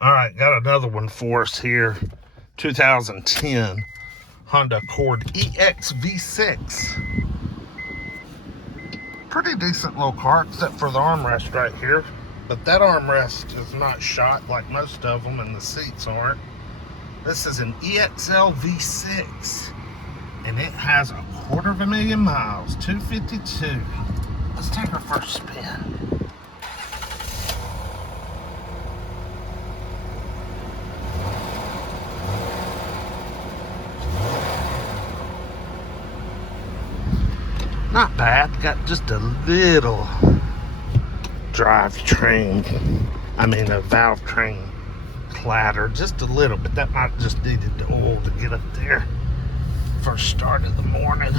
All right, got another one for us here. 2010 Honda Accord EX V6. Pretty decent little car, except for the armrest right here. But that armrest is not shot like most of them, and the seats aren't. This is an EXL V6, and it has 250,000 miles, 252. Let's take our first spin. Not bad, got just a little a valve train clatter, just a little, but that might just needed the oil to get up there. First start of the morning.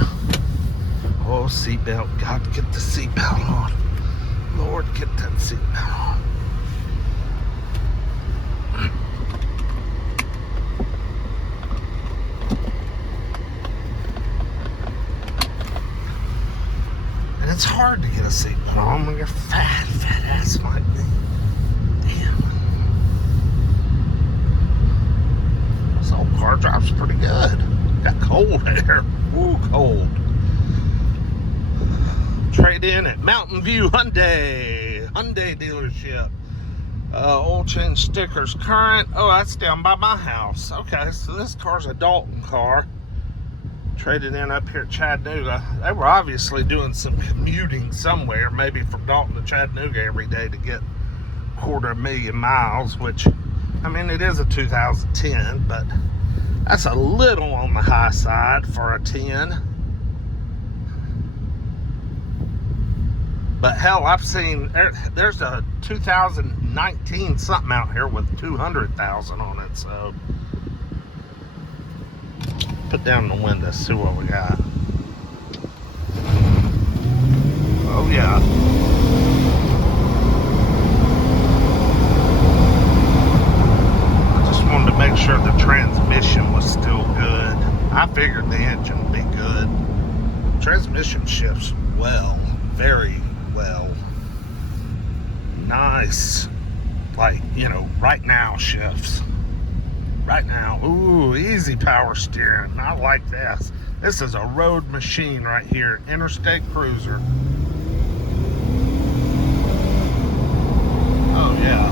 Oh, seatbelt, got to get the seatbelt on. Lord, get that seatbelt on. And it's hard to get a seatbelt on when you're fat ass like me. Damn. This old car drives pretty good. Got cold air. Ooh, cold. Trade in at Mountain View Hyundai dealership. Oil change stickers current. Oh, that's down by my house. Okay, so this car's a Dalton car. Traded in up here at Chattanooga. They were obviously doing some commuting somewhere, maybe from Dalton to Chattanooga every day to get 250,000 miles, which, I mean, it is a 2010, but that's a little on the high side for a 10. But hell, I've seen, there's a 2019 something out here with 200,000 on it, so put down the window, see what we got. Oh yeah. I just wanted to make sure the transmission was still good. I figured the engine would be good. Transmission shifts well, very well. Nice. Like, right now shifts. Right now, ooh, easy power steering. I like this. This is a road machine right here. Interstate cruiser. Oh yeah.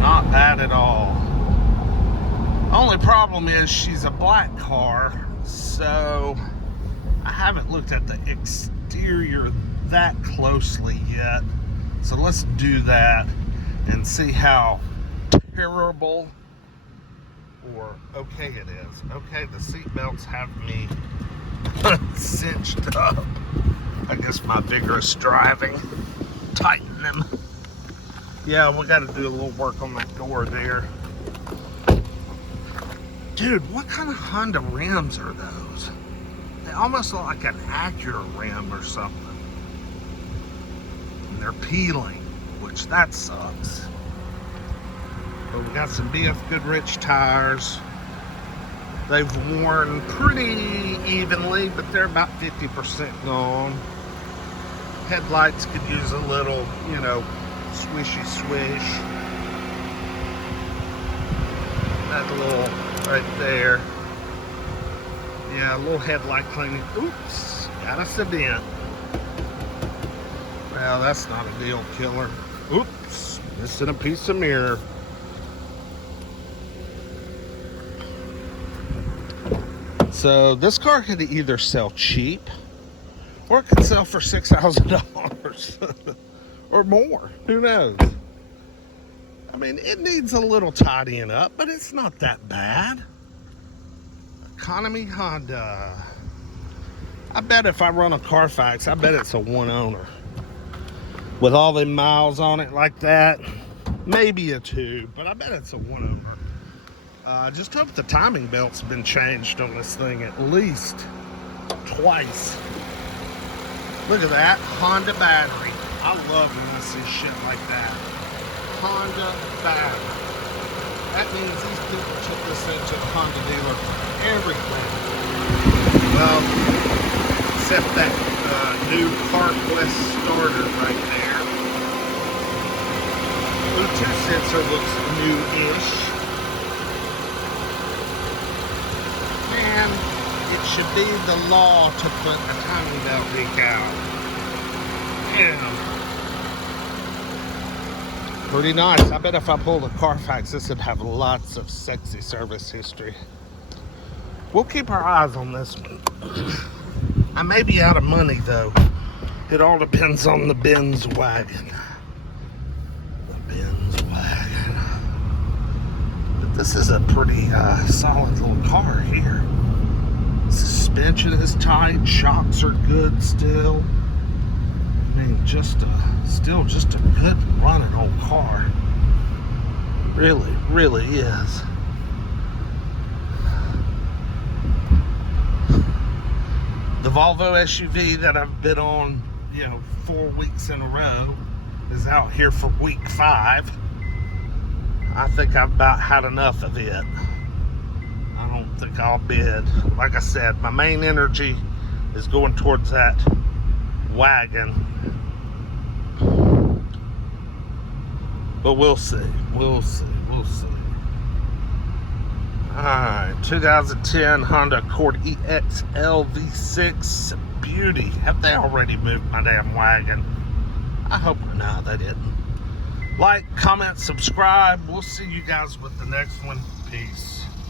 Not bad at all. Only problem is she's a black car, so I haven't looked at the exterior that closely yet. So let's do that and see how terrible or okay it is. Okay, the seatbelts have me cinched up. I guess my vigorous driving tighten them. Yeah, we got to do a little work on that door there. Dude, what kind of Honda rims are those? They almost look like an Acura rim or something. And they're peeling, which that sucks. But we got some BF Goodrich tires. They've worn pretty evenly, but they're about 50% gone. Headlights could use a little, swishy swish. That little right there. Yeah, a little headlight cleaning. Oops, got us a dent. Well, that's not a deal killer. Oops, missing a piece of mirror. So this car could either sell cheap or it could sell for $6,000 or more. Who knows? I mean, it needs a little tidying up, but it's not that bad. Economy Honda. I bet if I run a Carfax, I bet it's a one owner. With all the miles on it like that, maybe a two, but I bet it's a one owner. I just hope the timing belt's been changed on this thing at least twice. Look at that, Honda battery. I love when I see shit like that. Honda battery. That means these people took this into the Honda dealer for everything. Well, except that new CarQuest starter right there. picture looks new-ish. And it should be the law to put a timing belt decal. Yeah. Pretty nice. I bet if I pull the Carfax, this would have lots of sexy service history. We'll keep our eyes on this one. I may be out of money, though. It all depends on the Benz wagon. The Benz wagon. But this is a pretty solid little car here. Suspension is tight. Shocks are good still. I mean, still just a good running old car. Really, really is. The Volvo SUV that I've been on, 4 weeks in a row is out here for week 5. I think I've about had enough of it. I don't think I'll bid. Like I said, my main energy is going towards that wagon. But we'll see. We'll see. We'll see. Alright, 2010 Honda Accord EXL V6 Beauty. Have they already moved my damn wagon? I hope no, they didn't. Like, comment, subscribe. We'll see you guys with the next one. Peace.